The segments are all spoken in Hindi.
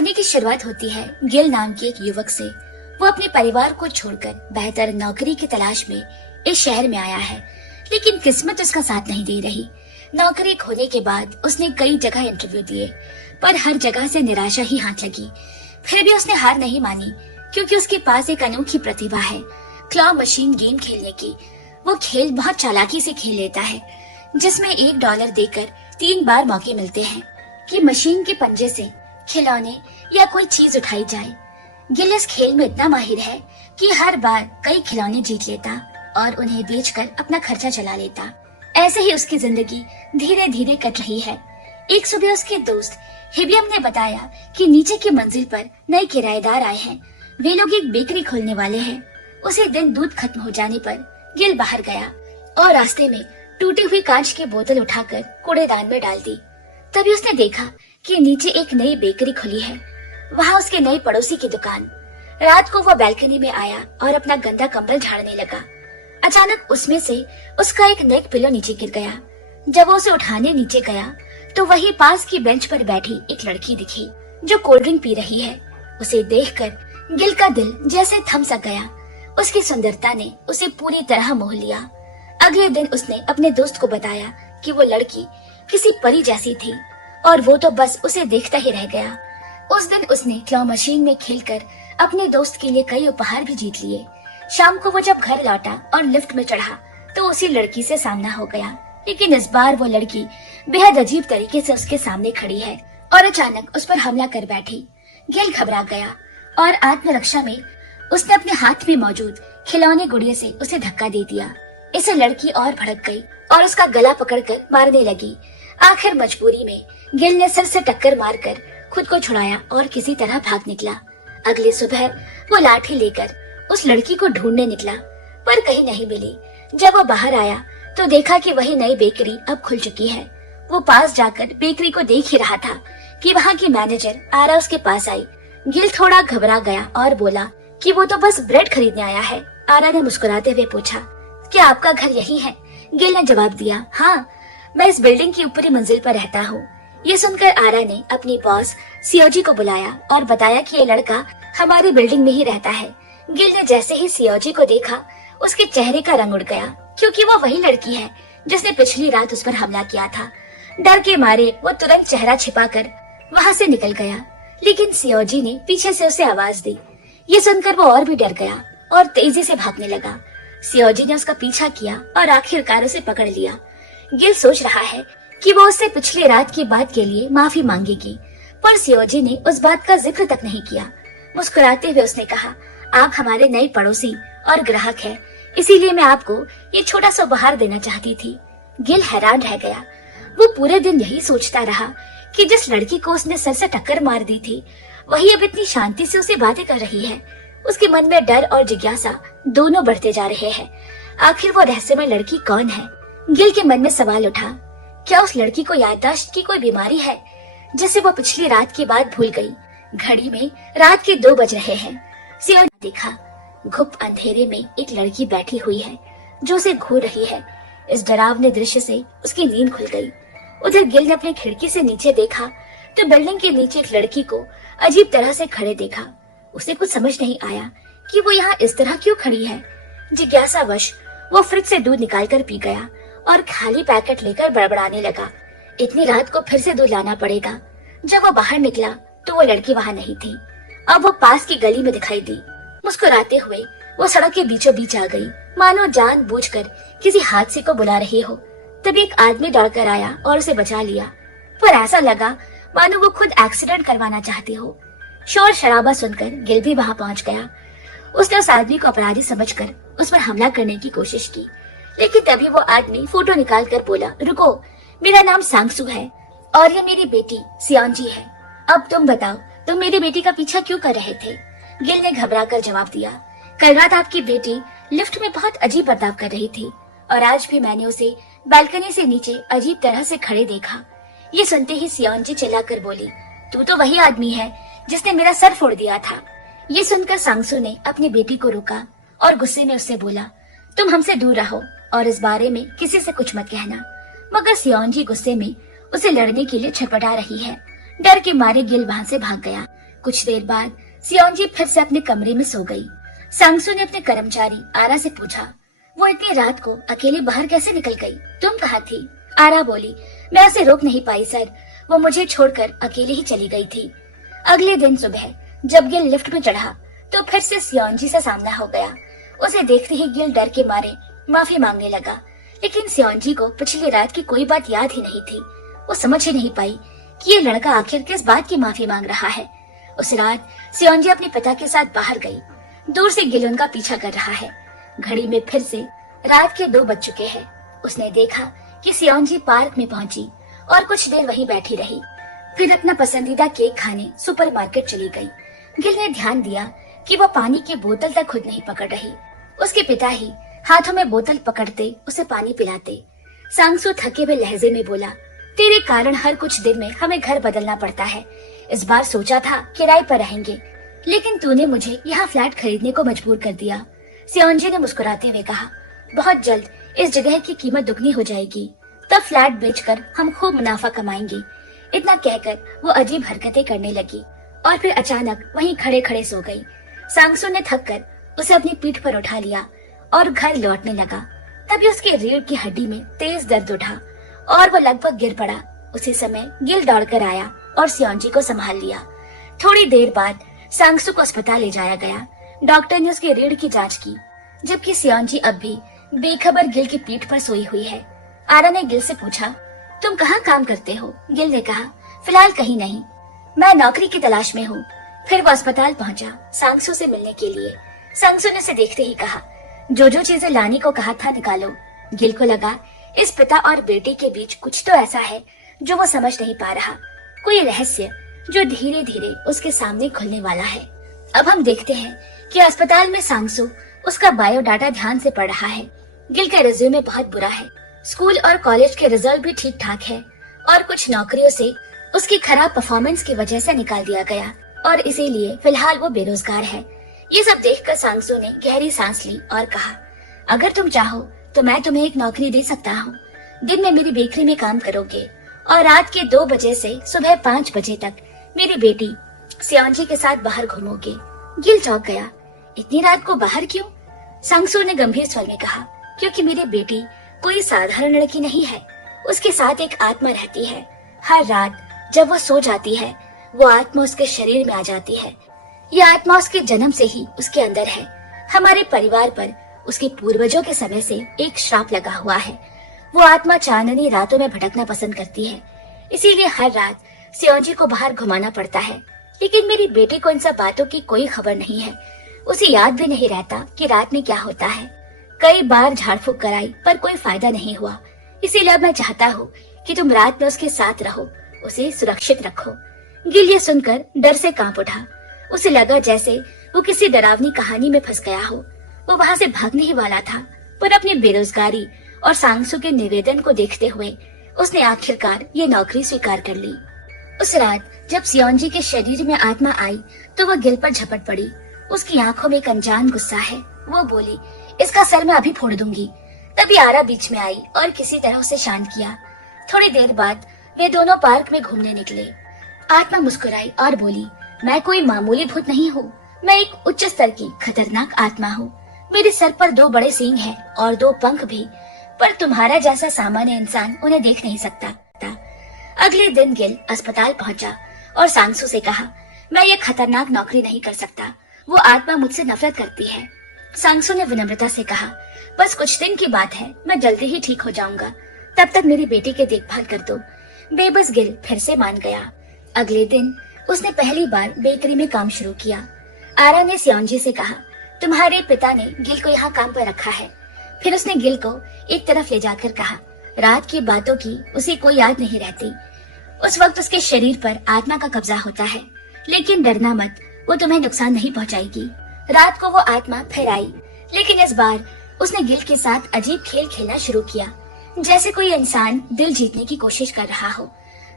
कहानी की शुरुआत होती है गिल नाम के एक युवक से। वो अपने परिवार को छोड़कर बेहतर नौकरी की तलाश में इस शहर में आया है, लेकिन किस्मत उसका साथ नहीं दे रही। नौकरी खोने के बाद उसने कई जगह इंटरव्यू दिए, पर हर जगह से निराशा ही हाथ लगी। फिर भी उसने हार नहीं मानी, क्योंकि उसके पास एक अनोखी प्रतिभा है, क्लॉ मशीन गेम खेलने की। वो खेल बहुत चालाकी से खेल लेता है, जिसमें $1 देकर 3 बार मौके मिलते हैं कि मशीन के पंजे से खिलौने या कोई चीज उठाई जाए। गिल इस खेल में इतना माहिर है कि हर बार कई खिलौने जीत लेता और उन्हें बेचकर अपना खर्चा चला लेता। ऐसे ही उसकी जिंदगी धीरे धीरे कट रही है। एक सुबह उसके दोस्त हिबियम ने बताया कि नीचे की मंजिल पर नए किराएदार आए हैं। वे लोग एक बेकरी खोलने वाले हैं। उसी दिन दूध खत्म हो जाने पर गिल बाहर गया और रास्ते में टूटी हुई कांच की बोतल उठाकर कूड़ेदान में डाल दी। तभी उसने देखा कि नीचे एक नई बेकरी खुली है। वहाँ उसके नए पड़ोसी की दुकान। रात को वह बैल्कनी में आया और अपना गंदा कंबल झाड़ने लगा। अचानक उसमें से उसका एक नेक पिलो नीचे गिर गया। जब वो उसे उठाने नीचे गया तो वहीं पास की बेंच पर बैठी एक लड़की दिखी जो कोल्ड ड्रिंक पी रही है। उसे देखकर गिल का दिल जैसे थम सा गया। उसकी सुंदरता ने उसे पूरी तरह मोह लिया। अगले दिन उसने अपने दोस्त को बताया कि वो लड़की किसी परी जैसी थी और वो तो बस उसे देखता ही रह गया। उस दिन उसने क्लॉ मशीन में खेलकर अपने दोस्त के लिए कई उपहार भी जीत लिए। शाम को वो जब घर लौटा और लिफ्ट में चढ़ा तो उसी लड़की से सामना हो गया, लेकिन इस बार वो लड़की बेहद अजीब तरीके से उसके सामने खड़ी है और अचानक उस पर हमला कर बैठी। गिल घबरा गया और आत्मरक्षा में उसने अपने हाथ में मौजूद खिलौने गुड़िया से उसे धक्का दे दिया। इसे लड़की और भड़क गई और उसका गला पकड़कर मारने लगी। आखिर मजबूरी में गिल ने सर से टक्कर मारकर खुद को छुड़ाया और किसी तरह भाग निकला। अगली सुबह वो लाठी लेकर उस लड़की को ढूंढने निकला, पर कहीं नहीं मिली। जब वो बाहर आया तो देखा कि वही नई बेकरी अब खुल चुकी है। वो पास जाकर बेकरी को देख ही रहा था कि वहाँ की मैनेजर आरा उसके पास आई। गिल थोड़ा घबरा गया और बोला कि वो तो बस ब्रेड खरीदने आया है। आरा ने मुस्कुराते हुए पूछा, क्या आपका घर यही है? गिल ने जवाब दिया, हाँ, मैं इस बिल्डिंग की ऊपरी मंजिल पर रहता हूँ। ये सुनकर आरा ने अपनी बॉस सियोजी को बुलाया और बताया कि ये लड़का हमारी बिल्डिंग में ही रहता है। गिल ने जैसे ही सियोजी को देखा उसके चेहरे का रंग उड़ गया, क्योंकि वो वही लड़की है जिसने पिछली रात उस पर हमला किया था। डर के मारे वो तुरंत चेहरा छिपाकर वहाँ से निकल गया, लेकिन सियोजी ने पीछे से उसे आवाज दी। ये सुनकर वो और भी डर गया और तेजी से भागने लगा। सियोजी ने उसका पीछा किया और आखिरकार उसे पकड़ लिया। गिल सोच रहा है कि वो उससे पिछली रात की बात के लिए माफी मांगेगी, पर सियोजी ने उस बात का जिक्र तक नहीं किया। मुस्कुराते हुए उसने कहा, आप हमारे नए पड़ोसी और ग्राहक हैं, इसीलिए मैं आपको ये छोटा सा उपहार देना चाहती थी। गिल हैरान रह गया। वो पूरे दिन यही सोचता रहा कि जिस लड़की को उसने सर से टक्कर मार दी थी वही अब इतनी शांति से उसे बातें कर रही है। उसके मन में डर और जिज्ञासा दोनों बढ़ते जा रहे हैं। आखिर वो रहस्यमय लड़की कौन है? गिल के मन में सवाल उठा, क्या उस लड़की को याददाश्त की कोई बीमारी है जिसे वो पिछली रात की बात भूल गई? घड़ी में रात के 2 बज रहे हैं। सियोजी ने देखा, घुप अंधेरे में एक लड़की बैठी हुई है जो उसे घूर रही है। इस डरावने दृश्य से उसकी नींद खुल गई। उधर गिल ने अपनी खिड़की से नीचे देखा तो बिल्डिंग के नीचे एक लड़की को अजीब तरह से खड़े देखा। उसे कुछ समझ नहीं आया कि वो यहाँ इस तरह क्यों खड़ी है। जिज्ञासावश वो फ्रिज से दूध निकालकर पी गया और खाली पैकेट लेकर बड़बड़ाने लगा, इतनी रात को फिर से दूध लाना पड़ेगा। जब वो बाहर निकला तो वो लड़की वहाँ नहीं थी। अब वो पास की गली में दिखाई दी। मुस्कुराते हुए वो सड़क के बीचों बीच आ गई, मानो जानबूझकर किसी हादसे को बुला रही हो। तभी एक आदमी दौड़कर आया और उसे बचा लिया, पर ऐसा लगा मानो वो खुद एक्सीडेंट करवाना चाहती हो। शोर शराबा सुनकर गिल भी वहाँ पहुँच गया। उसने उस आदमी को अपराधी समझकर उस पर हमला करने की कोशिश की, लेकिन तभी वो आदमी फोटो निकाल कर बोला, रुको, मेरा नाम सांगसू है और ये मेरी बेटी सियोंजी है। अब तुम बताओ, तुम मेरी बेटी का पीछा क्यों कर रहे थे? गिल ने घबरा कर जवाब दिया, कल रात आपकी बेटी लिफ्ट में बहुत अजीब बर्ताव कर रही थी और आज भी मैंने उसे बालकनी से नीचे अजीब तरह से खड़े देखा। ये सुनते ही सियोंजी चिल्लाकर बोली, तू तो वही आदमी है जिसने मेरा सर फोड़ दिया था। ये सुनकर सांगसू ने अपनी बेटी को रोका और गुस्से में उससे बोला, तुम हमसे दूर रहो और इस बारे में किसी से कुछ मत कहना। मगर सियोंजी गुस्से में उसे लड़ने के लिए छटपटा रही है। डर के मारे गिल वहाँ से भाग गया। कुछ देर बाद सियोंजी फिर से अपने कमरे में सो गई। सांगसू ने अपने कर्मचारी आरा से पूछा, वो इतनी रात को अकेले बाहर कैसे निकल गई? तुम कहाँ थी? आरा बोली, मैं उसे रोक नहीं पाई सर, वो मुझे छोड़कर अकेले ही चली गई थी। अगले दिन सुबह जब गिल लिफ्ट में चढ़ा तो फिर से सियोंजी से सामना हो गया। उसे देखते ही गिल डर के मारे माफी मांगने लगा, लेकिन सियोंजी को पिछली रात की कोई बात याद ही नहीं थी। वो समझ ही नहीं पाई कि ये लड़का आखिर किस बात की माफी मांग रहा है। उस रात सियोंजी अपने पिता के साथ बाहर गई। दूर से गिल उनका पीछा कर रहा है। घड़ी में फिर से रात के 2 बज चुके हैं। उसने देखा कि सियोंजी पार्क में पहुंची और कुछ देर वहीं बैठी रही। फिर अपना पसंदीदा केक खाने सुपरमार्केट चली गई। गिल ने ध्यान दिया कि वो पानी की बोतल तक खुद नहीं पकड़ रही। उसके पिता ही हाथों में बोतल पकड़ते उसे पानी पिलाते। सांगसू थके हुए लहजे में बोला, तेरे कारण हर कुछ दिन में हमें घर बदलना पड़ता है। इस बार सोचा था किराए पर रहेंगे, लेकिन तूने मुझे यहाँ फ्लैट खरीदने को मजबूर कर दिया। सियोंजी ने मुस्कुराते हुए कहा, बहुत जल्द इस जगह की कीमत दुगनी हो जाएगी, तब फ्लैट बेचकर हम खूब मुनाफा कमाएंगे। इतना कहकर वो अजीब हरकतें करने लगी और फिर अचानक वहीं खड़े खड़े सो गई। सांगसू ने थक कर उसे अपनी पीठ पर उठा लिया और घर लौटने लगा। तभी उसके रीढ़ की हड्डी में तेज दर्द उठा और वो लगभग गिर पड़ा। उसी समय गिल दौड़कर आया और सियोंजी को संभाल लिया। थोड़ी देर बाद सांगसू को अस्पताल ले जाया गया। डॉक्टर ने उसके रीढ़ की जांच की, जबकि सियोंजी अब भी बेखबर गिल की पीठ पर सोई हुई है। आरा ने गिल से पूछा, तुम कहाँ काम करते हो? गिल ने कहा, फिलहाल कहीं नहीं, मैं नौकरी की तलाश में हूँ। फिर वो अस्पताल पहुँचा सांगसू से मिलने के लिए। सांगसू ने उसे देखते ही कहा, जो जो चीजें लाने को कहा था निकालो। गिल को लगा इस पिता और बेटे के बीच कुछ तो ऐसा है जो वो समझ नहीं पा रहा, कोई रहस्य जो धीरे धीरे उसके सामने खुलने वाला है। अब हम देखते हैं कि अस्पताल में सांगसू उसका बायोडाटा ध्यान से पढ़ रहा है। गिल का रिज्यूमे बहुत बुरा है, स्कूल और कॉलेज के रिजल्ट भी ठीक ठाक है और कुछ नौकरियों से उसकी खराब परफॉर्मेंस की वजह से निकाल दिया गया और इसीलिए फिलहाल वो बेरोजगार है। ये सब देखकर सांगसू ने गहरी सांस ली और कहा, अगर तुम चाहो तो मैं तुम्हें एक नौकरी दे सकता हूँ। दिन में मेरी बेकरी में काम करोगे और रात के 2 बजे से सुबह 5 बजे तक मेरी बेटी सियोंजी के साथ बाहर घूमोगे। गिल चौंक गया, इतनी रात को बाहर क्यों? सांगसू ने गंभीर स्वर में कहा, क्योंकि मेरी बेटी कोई साधारण लड़की नहीं है, उसके साथ एक आत्मा रहती है। हर रात जब वो सो जाती है, वो आत्मा उसके शरीर में आ जाती है। यह आत्मा उसके जन्म से ही उसके अंदर है। हमारे परिवार पर उसके पूर्वजों के समय से एक श्राप लगा हुआ है। वो आत्मा चांदनी रातों में भटकना पसंद करती है, इसीलिए हर रात सियोंजी को बाहर घुमाना पड़ता है। लेकिन मेरी बेटी को इन सब बातों की कोई खबर नहीं है। उसे याद भी नहीं रहता कि रात में क्या होता है। कई बार झाड़ फूक कराई पर कोई फायदा नहीं हुआ। इसीलिए अब मैं चाहता हूँ कि तुम रात में उसके साथ रहो, उसे सुरक्षित रखो। गिल ये सुनकर डर से कांप उठा। उसे लगा जैसे वो किसी डरावनी कहानी में फंस गया हो। वो वहाँ से भागने ही वाला था, पर अपनी बेरोजगारी और सांगसू के निवेदन को देखते हुए उसने आखिरकार ये नौकरी स्वीकार कर ली। उस रात जब सियोंजी के शरीर में आत्मा आई तो वह गिल पर झपट पड़ी। उसकी आंखों में एक अनजान गुस्सा है। वो बोली, इसका सर मैं अभी फोड़ दूंगी। तभी आरा बीच में आई और किसी तरह उसे शांत किया। थोड़ी देर बाद वे दोनों पार्क में घूमने निकले। आत्मा मुस्कुराई और बोली, मैं कोई मामूली भूत नहीं हूँ, मैं एक उच्च स्तर की खतरनाक आत्मा हूँ। मेरे सर पर 2 बड़े सींग हैं और 2 पंख भी, पर तुम्हारा जैसा सामान्य इंसान उन्हें देख नहीं सकता। अगले दिन गिल अस्पताल पहुंचा और सांगसू से कहा, मैं ये खतरनाक नौकरी नहीं कर सकता, वो आत्मा मुझसे नफरत करती है। सांगसू ने विनम्रता से कहा, बस कुछ दिन की बात है, मैं जल्दी ही ठीक हो जाऊंगा, तब तक मेरी बेटी की देखभाल कर दो। बेबस गिल फिर से मान गया। अगले दिन उसने पहली बार बेकरी में काम शुरू किया। आरा ने सियोंजी से कहा, तुम्हारे पिता ने गिल को यहाँ काम पर रखा है। फिर उसने गिल को एक तरफ ले जाकर कहा, रात की बातों की उसे कोई याद नहीं रहती। उस वक्त उसके शरीर पर आत्मा का कब्जा होता है, लेकिन डरना मत, वो तुम्हें नुकसान नहीं पहुंचाएगी। रात को वो आत्मा फिर आई, लेकिन इस बार उसने गिल के साथ अजीब खेल खेलना शुरू किया, जैसे कोई इंसान दिल जीतने की कोशिश कर रहा हो।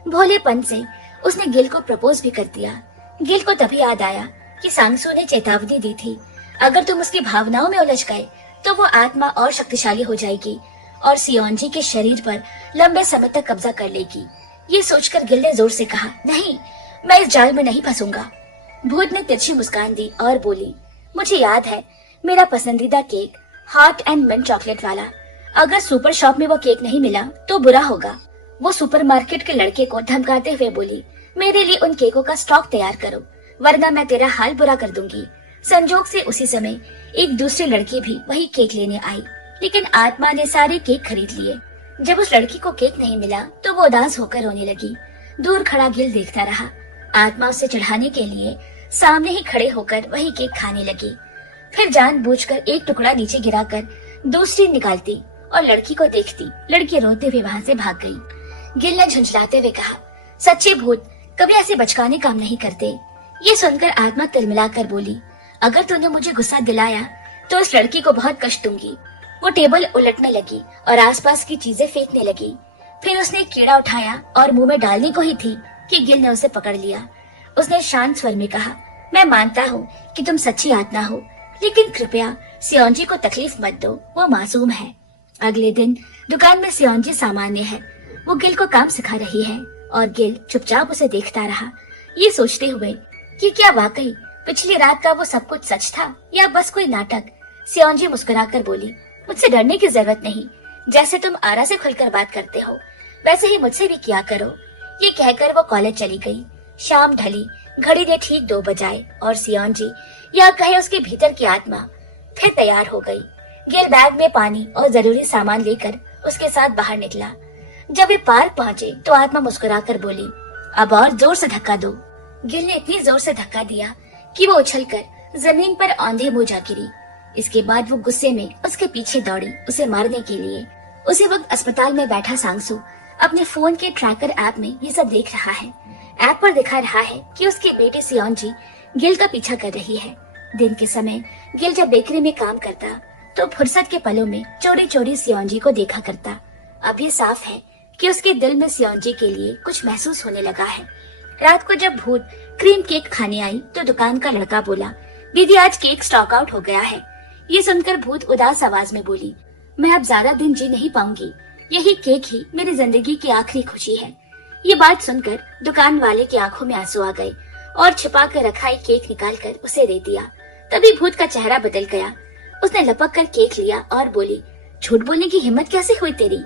भोलेपन से उसने गिल को प्रपोज भी कर दिया। गिल को तभी याद आया कि सांगसू ने चेतावनी दी थी, अगर तुम उसकी भावनाओं में उलझ गए तो वो आत्मा और शक्तिशाली हो जाएगी और सियोंजी के शरीर पर लंबे समय तक कब्जा कर लेगी। ये सोचकर गिल ने जोर से कहा, नहीं, मैं इस जाल में नहीं फंसूंगा। भूत ने तिरछी मुस्कान दी और बोली, मुझे याद है, मेरा पसंदीदा cake, hot and mint chocolate वाला। अगर सुपर शॉप में वो केक नहीं मिला तो बुरा होगा। वो सुपरमार्केट के लड़के को धमकाते हुए बोली, मेरे लिए उन केकों का स्टॉक तैयार करो, वरना मैं तेरा हाल बुरा कर दूंगी। संजोग से उसी समय एक दूसरी लड़की भी वही केक लेने आई, लेकिन आत्मा ने सारे केक खरीद लिए। जब उस लड़की को केक नहीं मिला तो वो उदास होकर रोने लगी। दूर खड़ा गिल देखता रहा। आत्मा उसे चढ़ाने के लिए सामने ही खड़े होकर वही केक खाने लगी। फिर जानबूझकर एक टुकड़ा नीचे गिराकर दूसरी निकालती और लड़की को देखती लड़की रोते हुए वहां से भाग गई। गिल ने झुंझलाते हुए कहा, सच्चे भूत कभी ऐसे बचकाने काम नहीं करते। ये सुनकर आत्मा तिलमिलाकर बोली, अगर तूने मुझे गुस्सा दिलाया तो उस लड़की को बहुत कष्ट दूंगी। वो टेबल उलटने लगी और आसपास की चीजें फेंकने लगी। फिर उसने एक कीड़ा उठाया और मुंह में डालने को ही थी कि गिल ने उसे पकड़ लिया। उसने शांत स्वर में कहा, मैं मानता हूँ कि तुम सच्ची आत्मा हो, लेकिन कृपया सियोंजी को तकलीफ मत दो, वो मासूम है। अगले दिन दुकान में सियोंजी सामान्य है। वो गिल को काम सिखा रही है और गिल चुपचाप उसे देखता रहा, ये सोचते हुए कि क्या वाकई पिछली रात का वो सब कुछ सच था या बस कोई नाटक। सियोंजी मुस्कुराकर बोली, मुझसे डरने की जरूरत नहीं। जैसे तुम आरा से खुलकर बात करते हो वैसे ही मुझसे भी किया करो। ये कहकर वो कॉलेज चली गई। शाम ढली, घड़ी ने ठीक 2 बजाए और सियोंजी या कहे उसके भीतर की आत्मा फिर तैयार हो गई। गिल बैग में पानी और जरूरी सामान लेकर उसके साथ बाहर निकला। जब वे पार्क पहुंचे तो आत्मा मुस्कुराकर बोली, अब और जोर से धक्का दो। गिल ने इतनी जोर से धक्का दिया कि वो उछलकर जमीन पर औंधे मुंह जा गिरी। इसके बाद वो गुस्से में उसके पीछे दौड़ी उसे मारने के लिए। उसी वक्त अस्पताल में बैठा सांगसू अपने फोन के ट्रैकर ऐप में ये सब देख रहा है। ऐप पर दिखा रहा है कि उसकी बेटी सियोंजी गिल का पीछा कर रही है। दिन के समय गिल जब बेकरी में काम करता तो फुर्सत के पलों में चोरी चोरी सियोंजी को देखा करता। अब ये साफ है कि उसके दिल में सियोंजी के लिए कुछ महसूस होने लगा है। रात को जब भूत क्रीम केक खाने आई तो दुकान का लड़का बोला, दीदी आज केक स्टॉक आउट हो गया है। ये सुनकर भूत उदास आवाज में बोली, मैं अब ज्यादा दिन जी नहीं पाऊंगी, यही केक ही मेरी जिंदगी की आखिरी खुशी है। ये बात सुनकर दुकान वाले की आंखों में आंसू आ गए और छिपा कर रखा एक केक निकालकर उसे दे दिया। तभी भूत का चेहरा बदल गया। उसने लपक कर केक लिया और बोली, झूठ बोलने की हिम्मत कैसे हुई तेरी।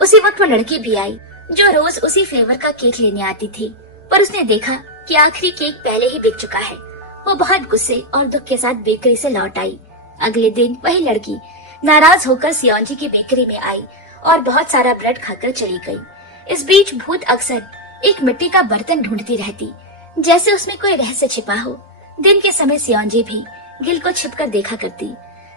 उसी वक्त वो लड़की भी आई जो रोज उसी फ्लेवर का केक लेने आती थी, पर उसने देखा कि आखिरी केक पहले ही बिक चुका है। वो बहुत गुस्से और दुख के साथ बेकरी से लौट आई। अगले दिन वही लड़की नाराज होकर सियोंजी की बेकरी में आई और बहुत सारा ब्रेड खाकर चली गई। इस बीच भूत अक्सर एक मिट्टी का बर्तन ढूंढती रहती, जैसे उसमें कोई रहस्य छिपा हो। दिन के समय सियोंजी भी गिल को छिपकर देखा करती।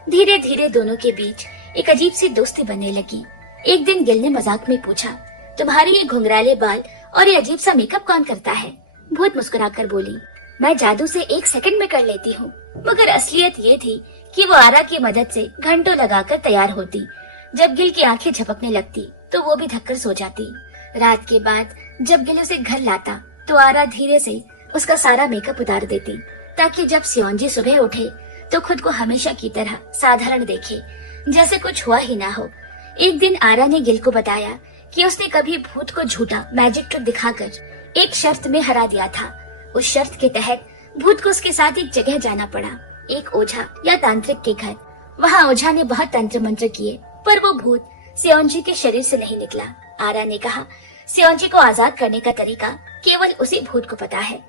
धीरे धीरे दोनों के बीच एक अजीब सी दोस्ती बनने लगी। एक दिन गिल ने मजाक में पूछा, तुम्हारे ये घुंघराले बाल और ये अजीब सा मेकअप कौन करता है। भूत मुस्कुराकर बोली, मैं जादू से 1 सेकंड में कर लेती हूँ। मगर असलियत ये थी कि वो आरा की मदद से घंटों लगाकर तैयार होती। जब गिल की आंखें झपकने लगती तो वो भी धक्कर सो जाती। रात के बाद जब गिल उसे घर लाता तो आरा धीरे से उसका सारा मेकअप उतार देती, ताकि जब सियोंजी सुबह उठे तो खुद को हमेशा की तरह साधारण देखे, जैसे कुछ हुआ ही ना हो। एक दिन आरा ने गिल को बताया कि उसने कभी भूत को झूठा मैजिक ट्रिक दिखाकर एक शर्त में हरा दिया था। उस शर्त के तहत भूत को उसके साथ एक जगह जाना पड़ा, एक ओझा या तांत्रिक के घर। वहाँ ओझा ने बहुत तंत्र मंत्र किए, पर वो भूत सियोंजी के शरीर से नहीं निकला। आरा ने कहा, सियोंजी को आजाद करने का तरीका केवल उसी भूत को पता है।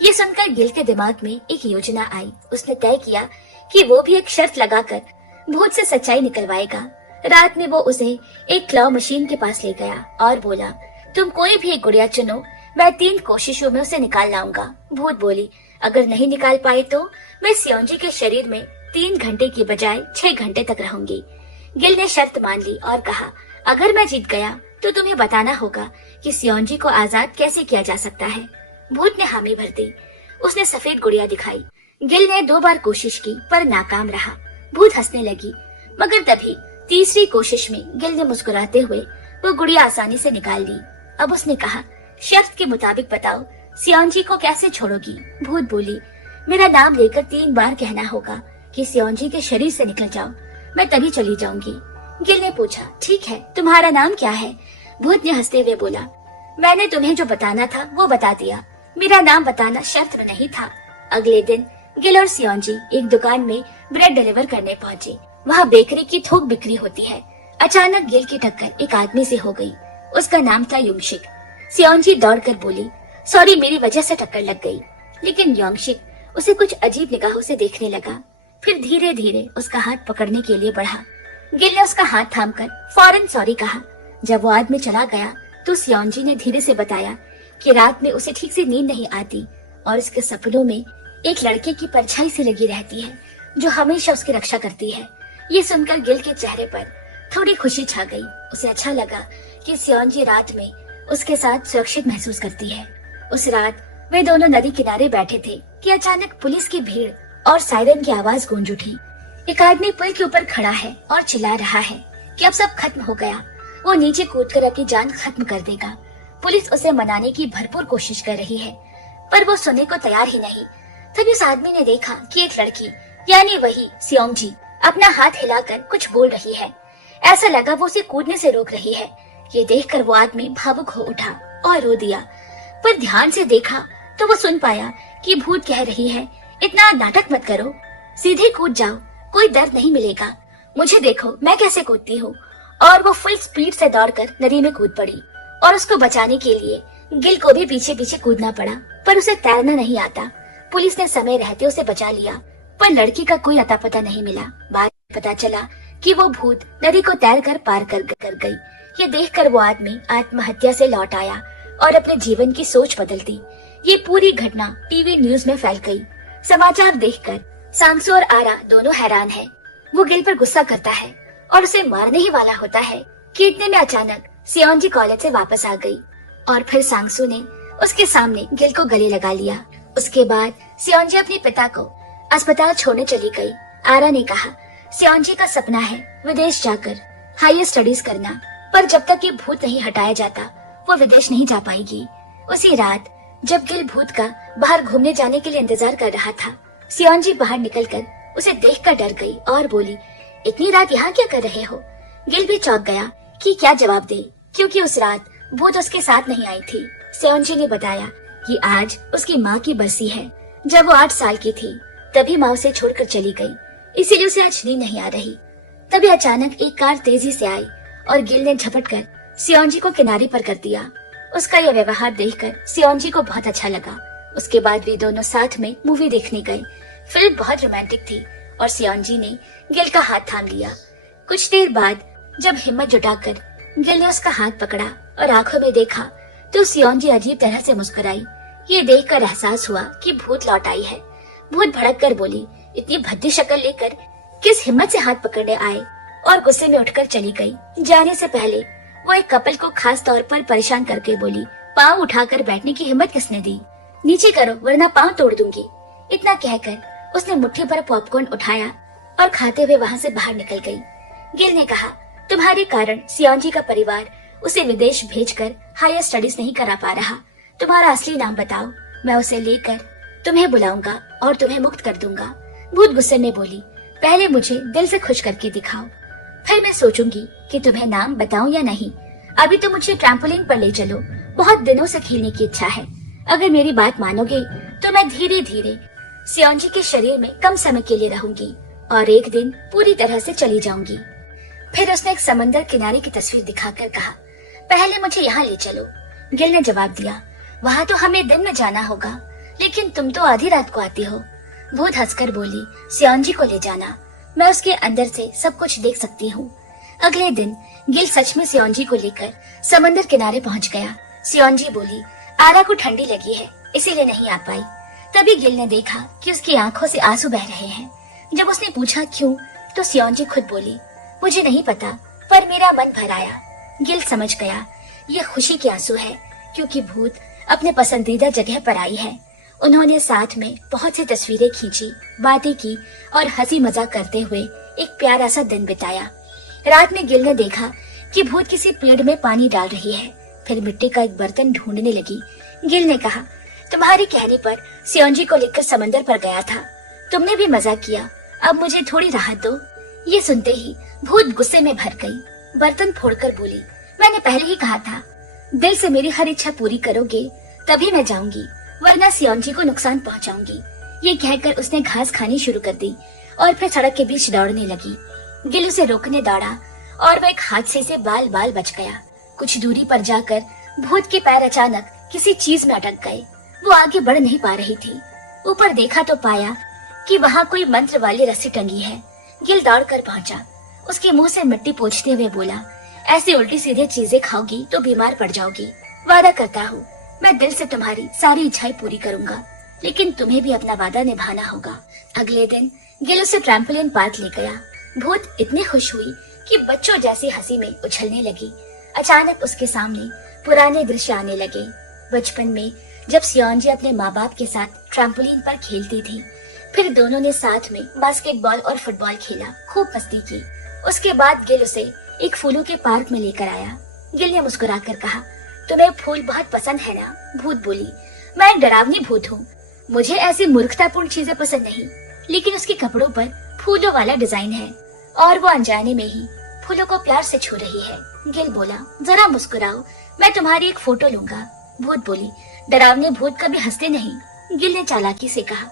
ये सुनकर गिल के दिमाग में एक योजना आई। उसने तय किया कि वो भी एक शर्त लगाकर भूत से सच्चाई निकलवाएगा। रात में वो उसे एक क्लॉ मशीन के पास ले गया और बोला, तुम कोई भी एक गुड़िया चुनो, मैं 3 कोशिशों में उसे निकाल लाऊंगा। भूत बोली, अगर नहीं निकाल पाए तो मैं सियोंजी के शरीर में 3 घंटे की बजाय 6 घंटे तक रहूंगी। गिल ने शर्त मान ली और कहा, अगर मैं जीत गया तो तुम्हें बताना होगा कि सियोंजी को आजाद कैसे किया जा सकता है। भूत ने हामी भर दी। उसने सफेद गुड़िया दिखाई। गिल ने 2 बार कोशिश की पर नाकाम रहा। भूत हंसने लगी, मगर तभी तीसरी कोशिश में गिल ने मुस्कुराते हुए वो गुड़िया आसानी से निकाल ली। अब उसने कहा, शर्त के मुताबिक बताओ, सियोंजी को कैसे छोड़ोगी। भूत बोली, मेरा नाम लेकर 3 बार कहना होगा कि सियोंजी के शरीर से निकल जाओ, मैं तभी चली जाऊंगी। गिल ने पूछा, ठीक है, तुम्हारा नाम क्या है। भूत ने हंसते हुए बोला, मैंने तुम्हें जो बताना था वो बता दिया। मेरा नाम बताना शर्त में नहीं था। अगले दिन गिल और सियोंजी एक दुकान में ब्रेड डिलीवर करने पहुँचे। वहाँ बेकरी की थोक बिक्री होती है। अचानक गिल की टक्कर एक आदमी से हो गई। उसका नाम था योंगशिक। सियोंजी दौड़कर बोली, सॉरी, मेरी वजह से टक्कर लग गई। लेकिन योंगशिक उसे कुछ अजीब निगाहों से देखने लगा। फिर धीरे धीरे उसका हाथ पकड़ने के लिए बढ़ा। गिल ने उसका हाथ थामकर फौरन सॉरी कहा। जब वो आदमी चला गया तो सियोंजी ने धीरे से बताया कि रात में उसे ठीक से नींद नहीं आती और उसके सपनों में एक लड़के की परछाई सी लगी रहती है जो हमेशा उसकी रक्षा करती है। ये सुनकर गिल के चेहरे पर थोड़ी खुशी छा गई। उसे अच्छा लगा कि सियोंजी रात में उसके साथ सुरक्षित महसूस करती है। उस रात वे दोनों नदी किनारे बैठे थे कि अचानक पुलिस की भीड़ और सायरन की आवाज गूंज उठी। एक आदमी पुल के ऊपर खड़ा है और चिल्ला रहा है कि अब सब खत्म हो गया, वो नीचे कूदकर अपनी जान खत्म कर देगा। पुलिस उसे मनाने की भरपूर कोशिश कर रही है पर वो सुनने को तैयार ही नहीं। तभी उस आदमी ने देखा कि एक लड़की यानी वही सियोंजी अपना हाथ हिलाकर कुछ बोल रही है। ऐसा लगा वो उसे कूदने से रोक रही है। ये देखकर वो आदमी भावुक हो उठा और रो दिया। पर ध्यान से देखा तो वो सुन पाया कि भूत कह रही है, इतना नाटक मत करो, सीधे कूद जाओ, कोई दर्द नहीं मिलेगा। मुझे देखो मैं कैसे कूदती हूँ। और वो फुल स्पीड से दौड़कर नदी में कूद पड़ी और उसको बचाने के लिए गिल को भी पीछे पीछे कूदना पड़ा पर उसे तैरना नहीं आता। पुलिस ने समय रहते उसे बचा लिया पर लड़की का कोई अता पता नहीं मिला। बाद में पता चला कि वो भूत नदी को तैरकर पार कर गई। ये देखकर वो आदमी आत्महत्या से लौट आया और अपने जीवन की सोच बदल दी। ये पूरी घटना टीवी न्यूज में फैल गई। समाचार देखकर सांगसू और आरा दोनों हैरान है। वो गिल पर गुस्सा करता है और उसे मारने ही वाला होता है कि इतने में अचानक सियोंजी कॉलेज से वापस आ गई और फिर सांगसू ने उसके सामने गिल को गले लगा लिया। उसके बाद सियोंजी अपने पिता को अस्पताल छोड़ने चली गई। आरा ने कहा, सियोंजी का सपना है विदेश जाकर हायर स्टडीज करना, पर जब तक ये भूत नहीं हटाया जाता वो विदेश नहीं जा पाएगी। उसी रात जब गिल भूत का बाहर घूमने जाने के लिए इंतजार कर रहा था, सियोंजी बाहर निकलकर उसे देखकर डर गई और बोली, इतनी रात यहाँ क्या कर रहे हो? गिल भी चौंक गया कि क्या जवाब दे, क्योंकि उस रात भूत उसके साथ नहीं आई थी। सियोंजी ने बताया कि आज उसकी माँ की बरसी है। जब वो 8 साल की थी तभी माँ उसे छोड़कर चली गई, इसीलिए उसे आज नींद नहीं आ रही। तभी अचानक एक कार तेजी से आई और गिल ने झपटकर सियोंजी को किनारे पर कर दिया। उसका यह व्यवहार देखकर सियोंजी को बहुत अच्छा लगा। उसके बाद वे दोनों साथ में मूवी देखने गए। फिल्म बहुत रोमांटिक थी और सियोंजी ने गिल का हाथ थाम लिया। कुछ देर बाद जब हिम्मत जुटाकर गिल ने उसका हाथ पकड़ा और आंखों में देखा तो सियोंजी अजीब तरह से मुस्कुराई। ये देखकर एहसास हुआ कि भूत लौट आई है। भूत भड़क कर बोली, इतनी भद्दी शक्ल लेकर किस हिम्मत से हाथ पकड़ने आए, और गुस्से में उठकर चली गई। जाने से पहले वो एक कपल को खास तौर पर परेशान करके बोली, पाँव उठाकर बैठने की हिम्मत किसने दी? नीचे करो वरना पाँव तोड़ दूंगी। इतना कहकर उसने मुट्ठी भर पॉपकॉर्न उठाया और खाते हुए वहाँ से बाहर निकल गई। गिल ने कहा, तुम्हारे कारण सियोंजी का परिवार उसे विदेश भेजकर हायर स्टडीज नहीं करा पा रहा। तुम्हारा असली नाम बताओ, मैं उसे लेकर तुम्हें बुलाऊंगा और तुम्हें मुक्त कर दूंगा। भूत गुस्से में बोली, पहले मुझे दिल से खुश करके दिखाओ, फिर मैं सोचूंगी कि तुम्हें नाम बताऊं या नहीं। अभी तो मुझे ट्रैम्पोलिन पर ले चलो, बहुत दिनों से खेलने की इच्छा है। अगर मेरी बात मानोगे तो मैं धीरे धीरे सियोंजी के शरीर में कम समय के लिए रहूंगी और एक दिन पूरी तरह से चली जाऊंगी। फिर उसने एक समंदर किनारे की तस्वीर दिखाकर कहा, पहले मुझे यहाँ ले चलो। गिल ने जवाब दिया, वहाँ तो हमें दिन में जाना होगा, लेकिन तुम तो आधी रात को आती हो। भूत हंसकर बोली, सियोंजी को ले जाना, मैं उसके अंदर से सब कुछ देख सकती हूँ। अगले दिन गिल सच में सियोंजी को लेकर समंदर किनारे पहुँच गया। सियोंजी बोली, आरा को ठंडी लगी है इसीलिए नहीं आ पाई। तभी गिल ने देखा कि उसकी आंखों से आंसू बह रहे हैं। जब उसने पूछा क्यों, तो सियोंजी खुद बोली, मुझे नहीं पता पर मेरा मन भर आया। गिल समझ गया ये खुशी के आंसू है, क्योंकि भूत अपने पसंदीदा जगह पर आई है। उन्होंने साथ में बहुत सी तस्वीरें खींची, बातें की और हंसी मजाक करते हुए एक प्यारा सा दिन बिताया। रात में गिल ने देखा कि भूत किसी पेड़ में पानी डाल रही है, फिर मिट्टी का एक बर्तन ढूंढने लगी। गिल ने कहा, तुम्हारे कहने पर सियोंजी को लेकर समंदर पर गया था, तुमने भी मजाक किया, अब मुझे थोड़ी राहत दो। ये सुनते ही भूत गुस्से में भर गई। बर्तन फोड़कर बोली, मैंने पहले ही कहा था, दिल से मेरी हर इच्छा पूरी करोगे तभी मैं जाऊंगी, वरना सियोंजी को नुकसान पहुंचाऊंगी। ये कहकर उसने घास खानी शुरू कर दी और फिर सड़क के बीच दौड़ने लगी। गिल उसे रोकने दौड़ा और वह एक हादसे से बाल बाल बच गया। कुछ दूरी पर जाकर भूत के पैर अचानक किसी चीज में अटक गए। वो आगे बढ़ नहीं पा रही थी। ऊपर देखा तो पाया कि वहाँ कोई मंत्र वाली रस्सी टंगी है। गिल दौड़कर पहुंचा। उसके मुंह से मिट्टी पोंछते हुए बोला, ऐसी उल्टी सीधे चीजें खाओगी तो बीमार पड़ जाओगी। वादा करता हूँ मैं दिल से तुम्हारी सारी इच्छाएं पूरी करूंगा, लेकिन तुम्हें भी अपना वादा निभाना होगा। अगले दिन गिल उसे ट्रैम्पोलिन पार्क ले गया। भूत इतनी खुश हुई कि बच्चों जैसी हंसी में उछलने लगी। अचानक उसके सामने पुराने दृश्य आने लगे। बचपन में जब सियोंजी अपने माँ बाप के साथ ट्रैम्पोलिन पर खेलती थी, फिर दोनों ने साथ में बास्केटबॉल और फुटबॉल खेला, खूब मस्ती की। उसके बाद गिल उसे एक फूलों के पार्क में लेकर आया। गिल ने मुस्कुराकर कहा, तुम्हें फूल बहुत पसंद है ना? भूत बोली, मैं एक डरावनी भूत हूँ, मुझे ऐसी मूर्खतापूर्ण चीजें पसंद नहीं। लेकिन उसके कपड़ों पर फूलों वाला डिजाइन है और वो अनजाने में ही फूलों को प्यार से छू रही है। गिल बोला, जरा मुस्कुराओ, मैं तुम्हारी एक फोटो लूंगा। भूत बोली, डरावने भूत कभी हंसते नहीं। गिल ने चालाकी से कहा,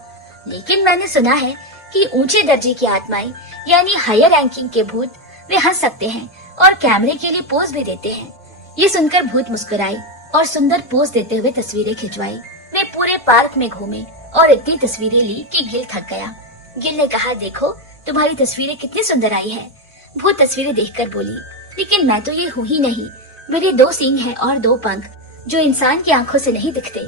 लेकिन मैंने सुना है कि ऊंचे दर्जे की आत्माएं यानी हायर रैंकिंग के भूत वे हंस सकते हैं और कैमरे के लिए पोज भी देते हैं। ये सुनकर भूत मुस्कुराई और सुंदर पोज देते हुए तस्वीरें खिंचवाई। वे पूरे पार्क में घूमे और इतनी तस्वीरें ली कि गिल थक गया। गिल ने कहा, देखो तुम्हारी तस्वीरें कितनी सुंदर आई है। भूत तस्वीरें देखकर बोली, लेकिन मैं तो ये हूँ ही नहीं, मेरे 2 सींग हैं और 2 पंख जो इंसान की आंखों से नहीं दिखते।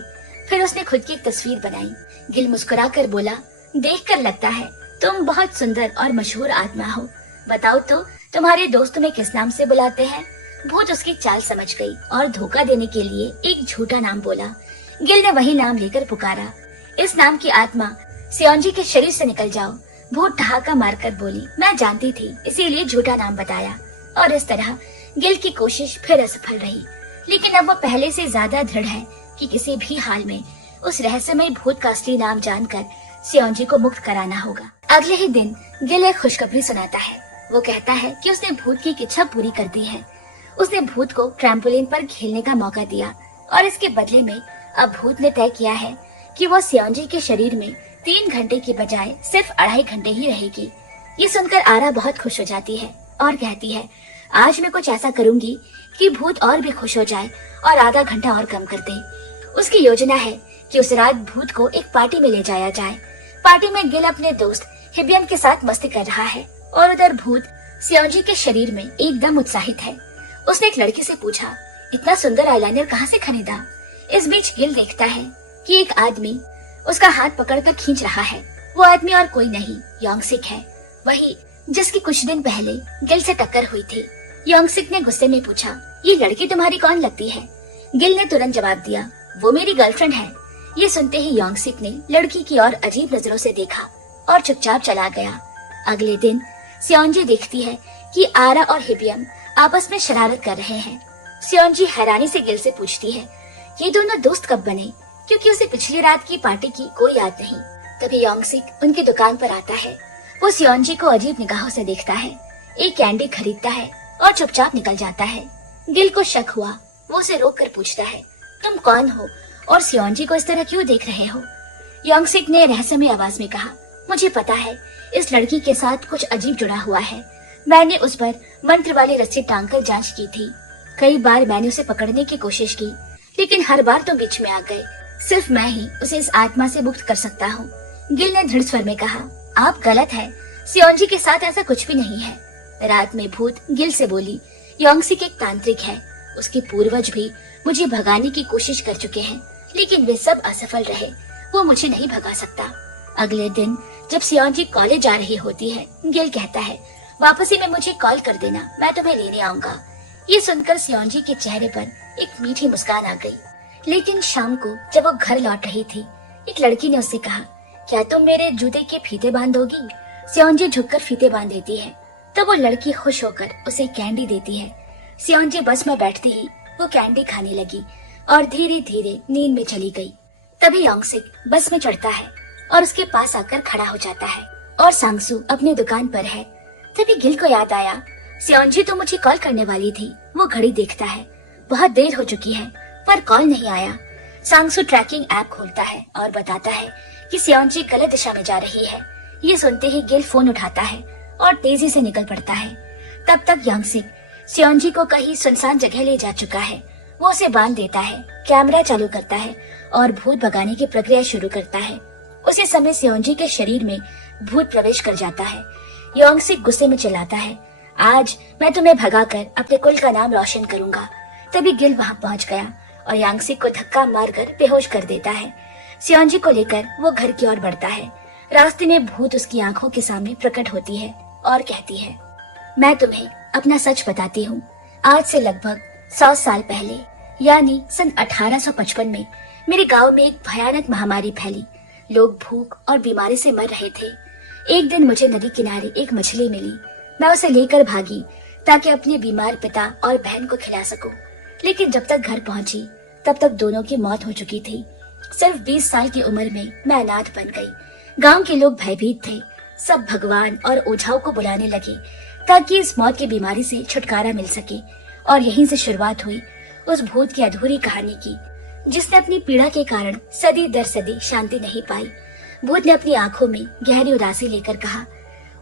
फिर उसने खुद की एक तस्वीर बनाई। गिल मुस्कुराकर बोला, देखकर लगता है तुम बहुत सुंदर और मशहूर आत्मा हो। बताओ तो तुम्हारे दोस्त तुम्हें किस नाम से बुलाते हैं? भूत उसकी चाल समझ गई और धोखा देने के लिए एक झूठा नाम बोला। गिल ने वही नाम लेकर पुकारा, इस नाम की आत्मा सियोंजी के शरीर से निकल जाओ। भूत ठहाका मारकर बोली, मैं जानती थी, इसीलिए झूठा नाम बताया। और इस तरह गिल की कोशिश फिर असफल रही, लेकिन अब वो पहले से ज्यादा दृढ़ है कि किसी भी हाल में उस रहस्यमय भूत का असली नाम जानकर सियोंजी को मुक्त कराना होगा। अगले ही दिन गिल एक खुशखबरी सुनाता है। वो कहता है कि उसने भूत की इच्छा पूरी कर दी है। उसने भूत को ट्रैम्पोलिन पर खेलने का मौका दिया और इसके बदले में अब भूत ने तय किया है कि वो सियोंजी के शरीर में 3 घंटे की बजाय सिर्फ 2.5 घंटे ही रहेगी। ये सुनकर आरा बहुत खुश हो जाती है और कहती है, आज मैं कुछ ऐसा करूंगी कि भूत और भी खुश हो जाए और आधा घंटा और कम कर दे। उसकी योजना है कि उस रात भूत को एक पार्टी में ले जाया जाए। पार्टी में गिल अपने दोस्त हिबियन के साथ मस्ती कर रहा है और उधर भूत सियोंजी के शरीर में एकदम उत्साहित है। उसने एक लड़की से पूछा, इतना सुंदर आईलाइनर कहाँ से खरीदा? इस बीच गिल देखता है कि एक आदमी उसका हाथ पकड़कर खींच रहा है। वो आदमी और कोई नहीं, योंगसिक है, वही जिसकी कुछ दिन पहले गिल से टक्कर हुई थी। योंगसिक ने गुस्से में पूछा, ये लड़की तुम्हारी कौन लगती है? गिल ने तुरंत जवाब दिया, वो मेरी गर्लफ्रेंड है। ये सुनते ही योंगसिक ने लड़की की ओर अजीब नजरों से देखा और चुपचाप चला गया। अगले दिन सियोंजी देखती है कि आरा और हिबियम आपस में शरारत कर रहे हैं। सियोंजी हैरानी से गिल से पूछती है, ये दोनों दोस्त कब बने? क्योंकि उसे पिछली रात की पार्टी की कोई याद नहीं। तभी योंगसिक उनकी दुकान पर आता है। वो सियोंजी को अजीब निगाहों से देखता है, एक कैंडी खरीदता है और चुपचाप निकल जाता है। गिल को शक हुआ। वो उसे रोक कर पूछता है, तुम कौन हो और सियोंजी को इस तरह क्यों देख रहे हो? योंगसिक ने रहस्यमय आवाज में कहा, मुझे पता है इस लड़की के साथ कुछ अजीब जुड़ा हुआ है। मैंने उस पर मंत्र वाली रस्सी टांग कर जांच की थी। कई बार मैंने उसे पकड़ने की कोशिश की, लेकिन हर बार तुम बीच में आ गए। सिर्फ मैं ही उसे इस आत्मा से मुक्त कर सकता हूँ। गिल ने दृढ़ स्वर में कहा, आप गलत है, सियोंजी के साथ ऐसा कुछ भी नहीं है। रात में भूत गिल से बोली, योंगसिक एक तांत्रिक है, उसके पूर्वज भी मुझे भगाने की कोशिश कर चुके हैं, लेकिन वे सब असफल रहे। वो मुझे नहीं भगा सकता। अगले दिन जब सियोंजी कॉलेज जा रही होती है, गिल कहता है, वापसी में मुझे कॉल कर देना, मैं तुम्हें लेने आऊंगा। ये सुनकर सियोंजी के चेहरे पर एक मीठी मुस्कान आ गई। लेकिन शाम को जब वो घर लौट रही थी, एक लड़की ने उससे कहा, क्या तुम मेरे जूते के फीते बांधोगी? सियोंजी झुककर फीते बांध देती है। तब वो लड़की खुश होकर उसे कैंडी देती है। सियोंजी बस में बैठती ही वो कैंडी खाने लगी और धीरे धीरे नींद में चली गई। तभी योंगसिक बस में चढ़ता है और उसके पास आकर खड़ा हो जाता है और सांगसू अपनी दुकान पर है। तभी गिल को याद आया, सियोंजी तो मुझे कॉल करने वाली थी। वो घड़ी देखता है, बहुत देर हो चुकी है पर कॉल नहीं आया। सांगसू ट्रैकिंग ऐप खोलता है और बताता है कि सियोंजी गलत दिशा में जा रही है। ये सुनते ही गिल फोन उठाता है और तेजी से निकल पड़ता है। तब तक यांगसिक सियोंजी को कहीं सुनसान जगह ले जा चुका है। वो उसे बांध देता है, कैमरा चालू करता है और भूत भगाने की प्रक्रिया शुरू करता है। उसी समय सियोंजी के शरीर में भूत प्रवेश कर जाता है। यांगसिक गुस्से में चिल्लाता है, आज मैं तुम्हें भगाकर अपने कुल का नाम रोशन करूंगा। तभी गिल वहां पहुंच गया और यांगसिक को धक्का मारकर बेहोश कर देता है। सियोंजी को लेकर वो घर की ओर बढ़ता है। रास्ते में भूत उसकी आंखों के सामने प्रकट होती है और कहती है, मैं तुम्हें अपना सच बताती हूँ। आज से लगभग 100 साल पहले यानी सन 1855 में मेरे गांव में एक भयानक महामारी फैली। लोग भूख और बीमारी से मर रहे थे। एक दिन मुझे नदी किनारे एक मछली मिली। मैं उसे लेकर भागी ताकि अपने बीमार पिता और बहन को खिला सकूं। लेकिन जब तक घर पहुंची तब तक दोनों की मौत हो चुकी थी। सिर्फ 20 साल की उम्र में मैं अनाथ बन गई। गांव के लोग भयभीत थे। सब भगवान और ओझाओं को बुलाने लगे ताकि इस मौत की बीमारी से छुटकारा मिल सके। और यहीं से शुरुआत हुई उस भूत की अधूरी कहानी की, जिसने अपनी पीड़ा के कारण सदी दर सदी शांति नहीं पाई। भूत ने अपनी आंखों में गहरी उदासी लेकर कहा,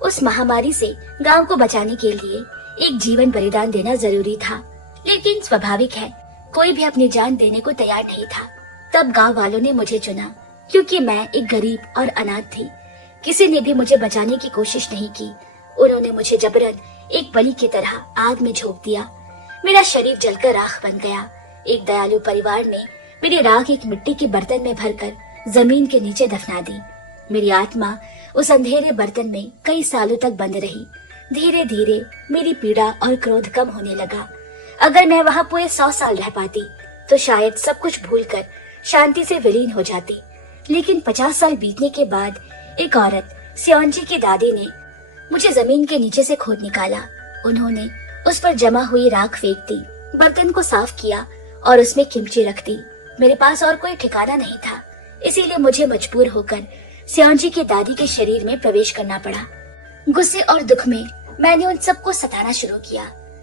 उस महामारी से गांव को बचाने के लिए एक जीवन बलिदान देना जरूरी था। लेकिन स्वाभाविक है, कोई भी अपनी जान देने को तैयार नहीं था। तब गांव वालों ने मुझे चुना क्योंकि मैं एक गरीब और अनाथ थी। किसी ने भी मुझे बचाने की कोशिश नहीं की। उन्होंने मुझे जबरन एक बलि की तरह आग में झोंक दिया। मेरा शरीर जलकर राख बन गया। एक दयालु परिवार ने मेरी राख एक मिट्टी के बर्तन में भरकर जमीन के नीचे दफना दी। मेरी आत्मा उस अंधेरे बर्तन में कई सालों तक बंद रही। धीरे धीरे मेरी पीड़ा और क्रोध कम होने लगा। अगर मैं वहाँ पूरे 100 साल रह पाती तो शायद सब कुछ भूलकर शांति से विलीन हो जाती। लेकिन 50 साल बीतने के बाद एक औरत, सियोंजी की दादी ने मुझे जमीन के नीचे से खोद निकाला। उन्होंने उस पर जमा हुई राख फेंक दी, बर्तन को साफ किया और उसमें किमची रख दी। मेरे पास और कोई ठिकाना नहीं था, इसीलिए मुझे मजबूर होकर सियोंजी की दादी के शरीर में प्रवेश करना पड़ा। गुस्से और दुख में मैंने उन सबको सताना शुरू किया।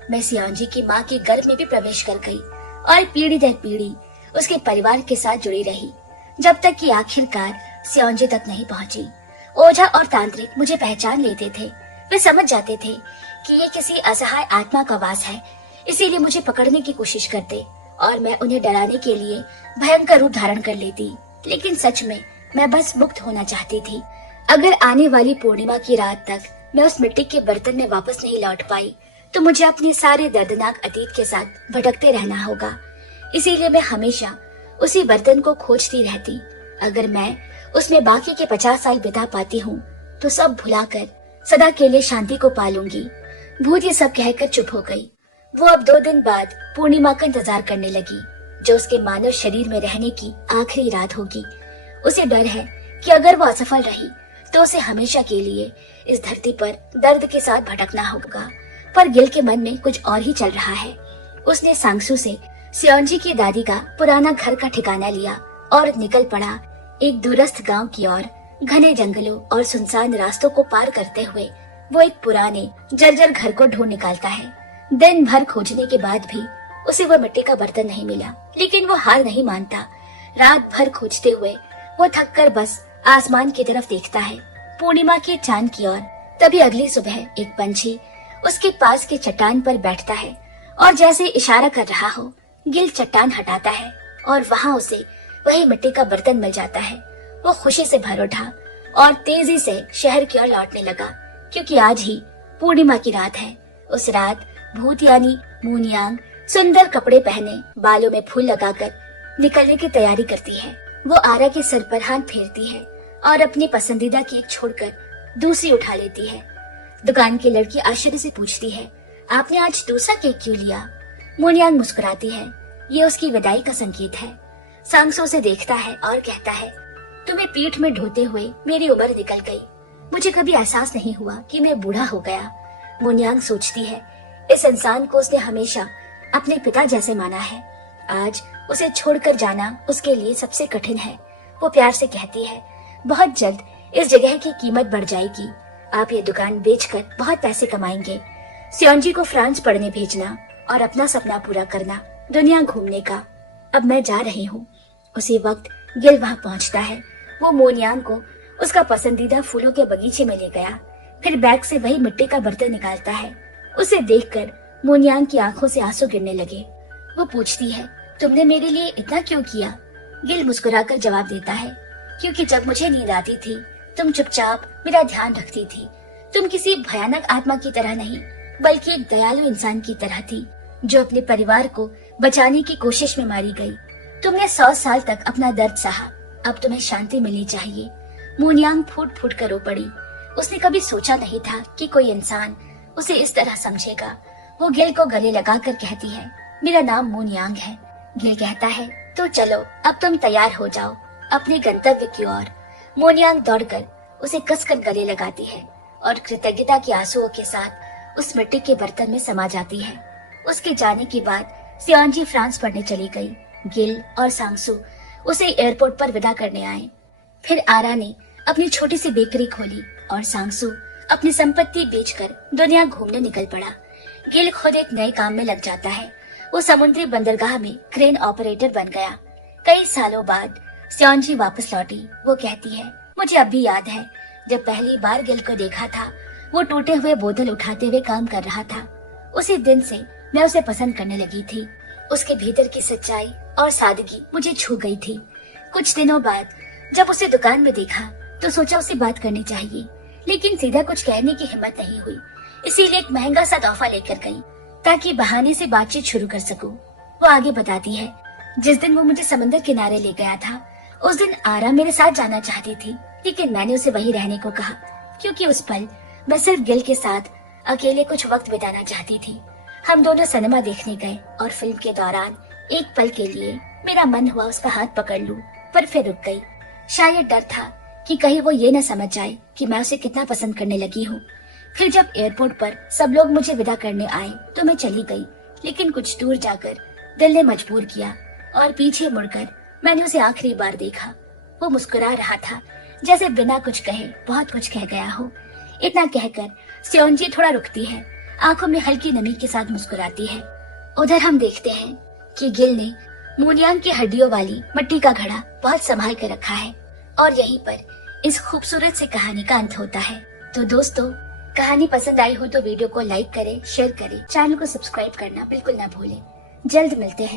मैं सियोंजी की माँ के गर्भ में भी प्रवेश कर गई और पीढ़ी दर पीढ़ी उसके परिवार के साथ जुड़ी रही, जब तक कि आखिरकार सियोंजी तक नहीं पहुंची। ओझा और तांत्रिक मुझे पहचान लेते थे। वे समझ जाते थे कि ये किसी असहाय आत्मा का वास है, इसीलिए मुझे पकड़ने की कोशिश करते और मैं उन्हें डराने के लिए भयंकर रूप धारण कर लेती। लेकिन सच में मैं बस मुक्त होना चाहती थी। अगर आने वाली पूर्णिमा की रात तक मैं उस मिट्टी के बर्तन में वापस नहीं लौट पाई तो मुझे अपने सारे दर्दनाक अतीत के साथ भटकते रहना होगा। इसीलिए मैं हमेशा उसी बर्तन को खोजती रहती। अगर मैं उसमें बाकी के 50 साल बिता पाती हूँ तो सब भुलाकर सदा के लिए शांति को पालूंगी। भूत ये सब कहकर चुप हो गई। वो अब 2 दिन बाद पूर्णिमा का इंतजार करने लगी, जो उसके मानव शरीर में रहने की आखिरी रात होगी। उसे डर है कि अगर वो असफल रही तो उसे हमेशा के लिए इस धरती पर दर्द के साथ भटकना होगा। पर गिल के मन में कुछ और ही चल रहा है। उसने सांगसू से सियोंजी की दादी का पुराना घर का ठिकाना लिया और निकल पड़ा एक दूरस्थ गांव की ओर। घने जंगलों और सुनसान रास्तों को पार करते हुए वो एक पुराने जर्जर घर को ढूंढ निकालता है। दिन भर खोजने के बाद भी उसे वो मिट्टी का बर्तन नहीं मिला, लेकिन वो हार नहीं मानता। रात भर खोजते हुए वो थक कर बस आसमान की तरफ देखता है, पूर्णिमा के चांद की ओर। तभी अगली सुबह एक पंछी उसके पास के चट्टान पर बैठता है और जैसे इशारा कर रहा हो, गिल चट्टान हटाता है और वहाँ उसे वही मिट्टी का बर्तन मिल जाता है। वो खुशी से भर उठा और तेजी से शहर की ओर लौटने लगा, क्योंकि आज ही पूर्णिमा की रात है। उस रात भूत यानी मुनियांग सुंदर कपड़े पहने, बालों में फूल लगाकर निकलने की तैयारी करती है। वो आरा के सर पर हाथ फेरती है और अपनी पसंदीदा केक छोड़कर दूसरी उठा लेती है। दुकान की लड़की आश्चर्य से पूछती है, आपने आज दूसरा केक क्यों लिया? मुनियांग मुस्कुराती है। ये उसकी विदाई का संकेत है। सांगसो से देखता है और कहता है, तुम्हें पीठ में ढोते हुए मेरी उम्र निकल गई। मुझे कभी एहसास नहीं हुआ कि मैं बूढ़ा हो गया। मुनियांग सोचती है, इस इंसान को उसने हमेशा अपने पिता जैसे माना है। आज उसे छोड़कर जाना उसके लिए सबसे कठिन है। वो प्यार से कहती है, बहुत जल्द इस जगह की कीमत बढ़ जाएगी। आप ये दुकान बेचकर बहुत पैसे कमाएंगे। सियोंजी को फ्रांस पढ़ने भेजना और अपना सपना पूरा करना, दुनिया घूमने का। अब मैं जा रही हूँ। उसी वक्त गिल वहाँ पहुँचता है वो मोनियांग को उसका पसंदीदा फूलों के बगीचे में ले गया। फिर बैग से वही मिट्टी का बर्तन निकालता है। उसे देखकर मोनियांग की आंखों से आंसू गिरने लगे। वो पूछती है, तुमने मेरे लिए इतना क्यों किया? गिल मुस्कुराकर जवाब देता है, क्योंकि जब मुझे नींद आती थी तुम चुपचाप मेरा ध्यान रखती थी। तुम किसी भयानक आत्मा की तरह नहीं, बल्कि एक दयालु इंसान की तरह थी, जो अपने परिवार को बचाने की कोशिश में मारी गई। तुमने 100 साल तक अपना दर्द सहा, अब तुम्हें शांति मिलनी चाहिए। मोनियांग फूट फूट कर रो पड़ी। उसने कभी सोचा नहीं था कि कोई इंसान उसे इस तरह समझेगा। वो गिल को गले लगाकर कहती है, मेरा नाम मोनियांग है। गिल कहता है, तो चलो अब तुम तैयार हो जाओ अपने गंतव्य की ओर। मोनियांग दौड़कर उसे कसकर गले लगाती है और कृतज्ञता के आंसुओं के साथ उस मिट्टी के बर्तन में समा जाती है। उसके जाने के बाद सियांजी फ्रांस पढ़ने चली गई। गिल और सांगसू उसे एयरपोर्ट पर विदा करने आए। फिर आरा ने अपनी छोटी सी बेकरी खोली और सांगसू अपनी संपत्ति बेचकर दुनिया घूमने निकल पड़ा। गिल खुद एक नए काम में लग जाता है। वो समुद्री बंदरगाह में क्रेन ऑपरेटर बन गया। कई सालों बाद सियांजी वापस लौटी। वो कहती है, मुझे अब भी याद है जब पहली बार गिल को देखा था, वो टूटे हुए बोतल उठाते हुए काम कर रहा था। उसी दिन से मैं उसे पसंद करने लगी थी। उसके भीतर की सच्चाई और सादगी मुझे छू गई थी। कुछ दिनों बाद जब उसे दुकान में देखा तो सोचा उसे बात करनी चाहिए, लेकिन सीधा कुछ कहने की हिम्मत नहीं हुई। इसीलिए एक महंगा सा तोहफा लेकर गई ताकि बहाने से बातचीत शुरू कर सकूं। वो आगे बताती है, जिस दिन वो मुझे समंदर किनारे ले गया था, उस दिन आरा मेरे साथ जाना चाहती थी, लेकिन मैंने उसे वहीं रहने को कहा, क्योंकि उस पल मैं सिर्फ गिल के साथ अकेले कुछ वक्त बिताना चाहती थी। हम दोनों सिनेमा देखने गए और फिल्म के दौरान एक पल के लिए मेरा मन हुआ उसका हाथ पकड़ लूं, पर फिर रुक गई। शायद डर था कि कहीं वो ये न समझ जाए कि मैं उसे कितना पसंद करने लगी हूँ। फिर जब एयरपोर्ट पर सब लोग मुझे विदा करने आए तो मैं चली गई, लेकिन कुछ दूर जाकर दिल ने मजबूर किया और पीछे मुड़कर मैंने उसे आखिरी बार देखा। वो मुस्कुरा रहा था, जैसे बिना कुछ कहे बहुत कुछ कह गया हो। इतना कहकर सियोंजी थोड़ा रुकती है, आंखों में हल्की नमी के साथ मुस्कुराती है। उधर हम देखते हैं कि गिल ने मोनियांग की हड्डियों वाली मिट्टी का घड़ा बहुत संभाल कर रखा है। और यहीं पर इस खूबसूरत सी कहानी का अंत होता है। तो दोस्तों, कहानी पसंद आई हो तो वीडियो को लाइक करें, शेयर करें, चैनल को सब्सक्राइब करना बिल्कुल ना भूलें। जल्द मिलते हैं।